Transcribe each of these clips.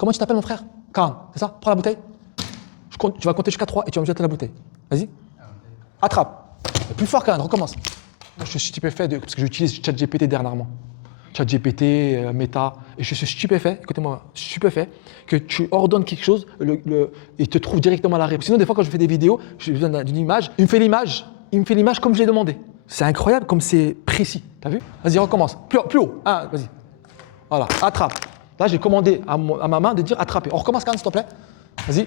Comment tu t'appelles mon frère? Karam, c'est ça? Prends la bouteille. Tu vas compter jusqu'à 3 et tu vas me jeter la bouteille. Vas-y. Attrape. Plus fort Karam, recommence. Je suis stupéfait parce que j'utilise ChatGPT dernièrement. ChatGPT, Meta, et je suis stupéfait, écoutez-moi, stupéfait que tu ordonnes quelque chose et te trouve directement la réponse. Sinon, des fois, quand je fais des vidéos, j'ai besoin d'une image, il me fait l'image comme je l'ai demandé. C'est incroyable comme c'est précis, t'as vu? Vas-y, recommence, plus haut, vas-y. Voilà, attrape. Là, j'ai commandé à ma main de dire attraper. On recommence quand même, s'il te plaît. Vas-y.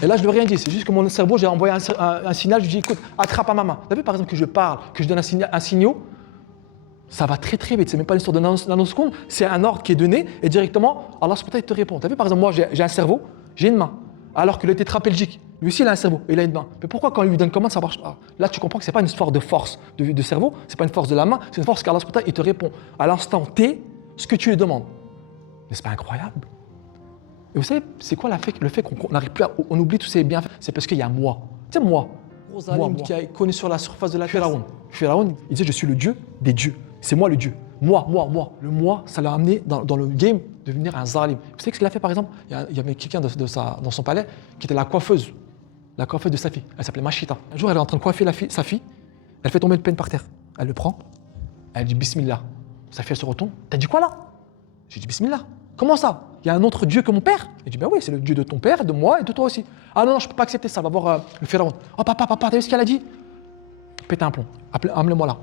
Et là, je ne veux rien dire, c'est juste que mon cerveau, j'ai envoyé un signal, je lui dis écoute, attrape à ma main. T'as vu par exemple que je parle, que je donne un signal, ça va très très vite, c'est même pas une histoire de nanoseconde, c'est un ordre qui est donné et directement, Allah subhanahu te répond. T'as vu par exemple, moi j'ai un cerveau, j'ai une main, alors que le tétraplégique, lui aussi il a un cerveau, il a une main. Mais pourquoi quand il lui donne commande, ça marche pas? Là tu comprends que c'est pas une histoire de force de cerveau, c'est pas une force de la main, c'est une force qu'Allah subhanahu il te répond à l'instant T ce que tu lui demandes. N'est-ce pas incroyable? Et vous savez, c'est quoi le fait qu'on n'arrive plus on oublie tous ces bienfaits? C'est parce qu'il y a moi. Tu sais, moi qui a connu sur la surface de la terre. Pharaon, il disait je suis le Dieu des dieux. C'est moi le Dieu. Moi. Le moi, ça l'a amené dans le game de devenir un zalim. Vous savez ce qu'il a fait par exemple? Il y avait quelqu'un dans son palais qui était la coiffeuse de sa fille. Elle s'appelait Machita. Un jour, elle est en train de coiffer sa fille. Elle fait tomber le peigne par terre. Elle le prend. Elle dit Bismillah. Sa fille, elle se retourne. T'as dit quoi là? J'ai dit Bismillah. Comment ça? Il y a un autre Dieu que mon père? Il dit ben oui, c'est le Dieu de ton père, de moi et de toi aussi. Ah non, je ne peux pas accepter ça. Va voir le Pharaon. Oh papa, t'as vu ce qu'elle a dit? Pétez un plomb. Amenez-moi là.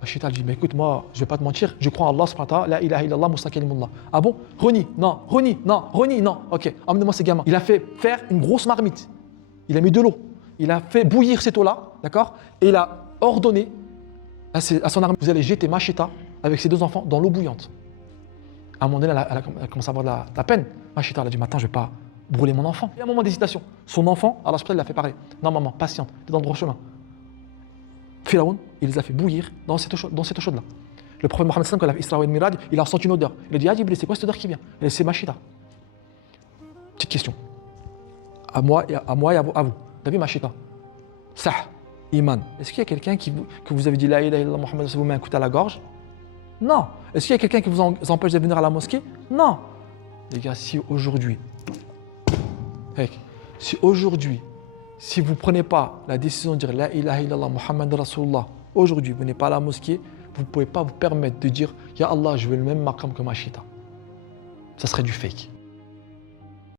Machita dit, mais écoute, moi, je ne vais pas te mentir, je crois en Allah, subhanahu wa ta'ala, la ilaha illallah, Moussa kalimullah. Ah bon? Reni, non. Ok, emmène-moi ces gamins. Il a fait faire une grosse marmite. Il a mis de l'eau. Il a fait bouillir cette eau-là, d'accord? Et il a ordonné à son armée, vous allez jeter Machita avec ses 2 enfants dans l'eau bouillante. À un moment donné, elle a commencé à avoir de la peine. Machita, elle a dit, maintenant, je ne vais pas brûler mon enfant. Il y a un moment d'hésitation. Son enfant, Allah subhanahu wa ta'ala, l'a fait parler. Non, maman, patiente, tu es dans le droit chemin. Pharaon, il les a fait bouillir dans cette eau chaude-là. Le prophète Mohammed sallam, quand il a fait Isra et Miraj, il a senti une odeur. Il a dit, Jibril, c'est quoi cette odeur qui vient? Et c'est Machita. Petite question. À moi et à vous. T'as vu Machita? Sah, Iman. Est-ce qu'il y a quelqu'un que vous avez dit, la ilaha illallah Muhammad, vous met un couteau à la gorge? Non. Est-ce qu'il y a quelqu'un qui vous empêche de venir à la mosquée? Non. Les gars, si aujourd'hui, si vous ne prenez pas la décision de dire La ilaha illallah Muhammad Rasulullah, aujourd'hui vous n'êtes pas à la mosquée, vous ne pouvez pas vous permettre de dire Ya Allah, je veux le même maqam que Machita. Ça serait du fake.